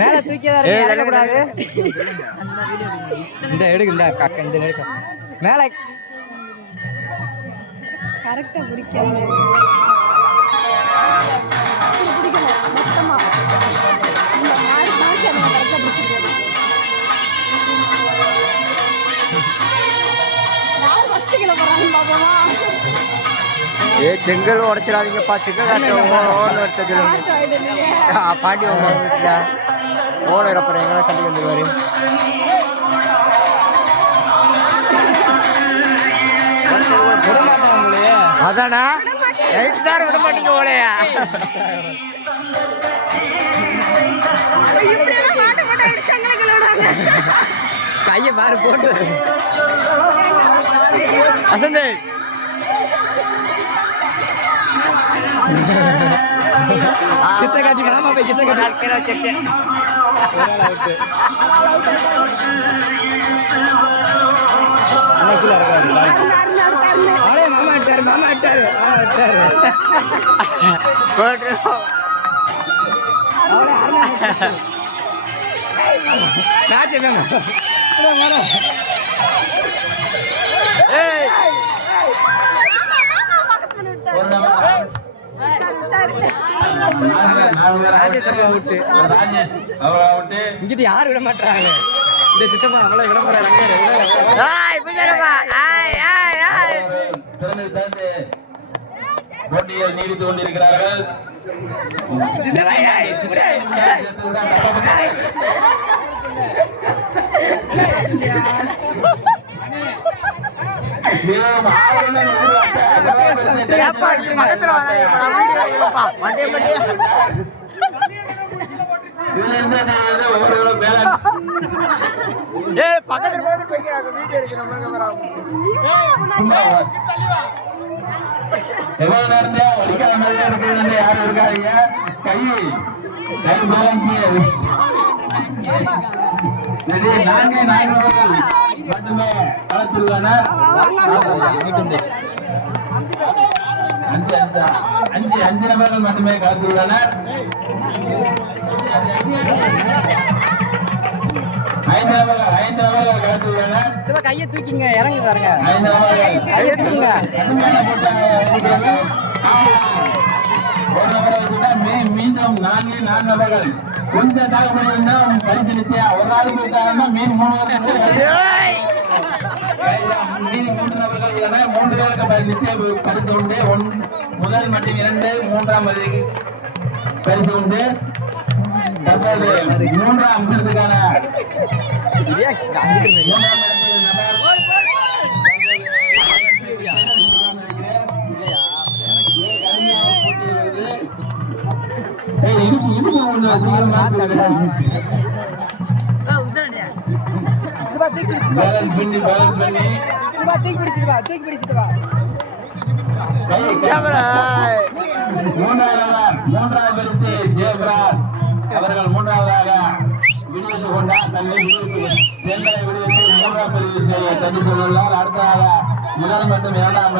மேல தூக்கியதா கூடாது. இந்த எடுக்கு இந்த கக்க இந்த எடுக்க மேல கரெக்டா பிடிக்காம மொத்தமா இந்த மார்ச் கரெக்டா பிடிச்சிருக்காரு. யார் ஃபர்ஸ்ட் கிலோ போறாங்க பாப்போமா. செங்கல் உடைச்சிடாதீங்கப்பா. செங்கல் பாண்டி ஓட இடப்புற எங்களை தள்ளி வந்துருவாரு. அதானா ரைட் தான் விட மாட்டீங்க ஓலையா. கையை பாரு போட்டு அசந்தே கிச்ச காட்டி வேணாமா போய் கிச்ச காட்டி மாமா அட்டாரு இங்கிட்டு யாரு விட மாட்டாங்க. இந்த சித்தப்பா அவ்வளவு விட போறாங்க. போட்டியில் நீடித்துக் கொண்டிருக்கிறார்கள். பக்கத்துல வீடியோ எவ்வளவு நேரம் வலிக்காத மாதிரியா இருக்குது. யாரும் இருக்காதீங்க. கை மட்டுமே களத்துள்ளனர். அஞ்சு நபர்கள் மட்டுமே களத்துள்ளனர். 5 நபர்கள் களத்துள்ளனர். கையை தூக்கிங்க இறங்கு பாருங்க. 5 நபர்கள் கையை தூக்கிங்க. மீண்டும் 4 நபர்கள் கொஞ்சம் தாக்கணும். பரிசு நிச்சயம். ஒரு ஆள் போயிட்டாங்கன்னா மீன் 3 நபர்கள் உள்ளன. 3 பேருக்கு நிச்சயம் பரிசு உண்டு. முதல் மற்றும் 2, 3ஆம் பரிசு உண்டு. தற்போது 3ஆம் இடத்துக்கான 3ஆம் மூன்றாவது ஜெயபிராஸ் அவர்கள் 3ஆவதாக விடுவித்துக் கொண்டார். தன்னை சென்னை விடுவித்து 3ஆம் பரிசு தந்துள்ளார். அடுத்ததாக முதல் மற்றும் 2ஆம்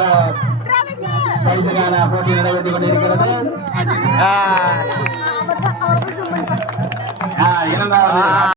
பரிசுக்கான போட்டி நடைபெற்றுக் கொண்டிருக்கிறது. 2ஆவது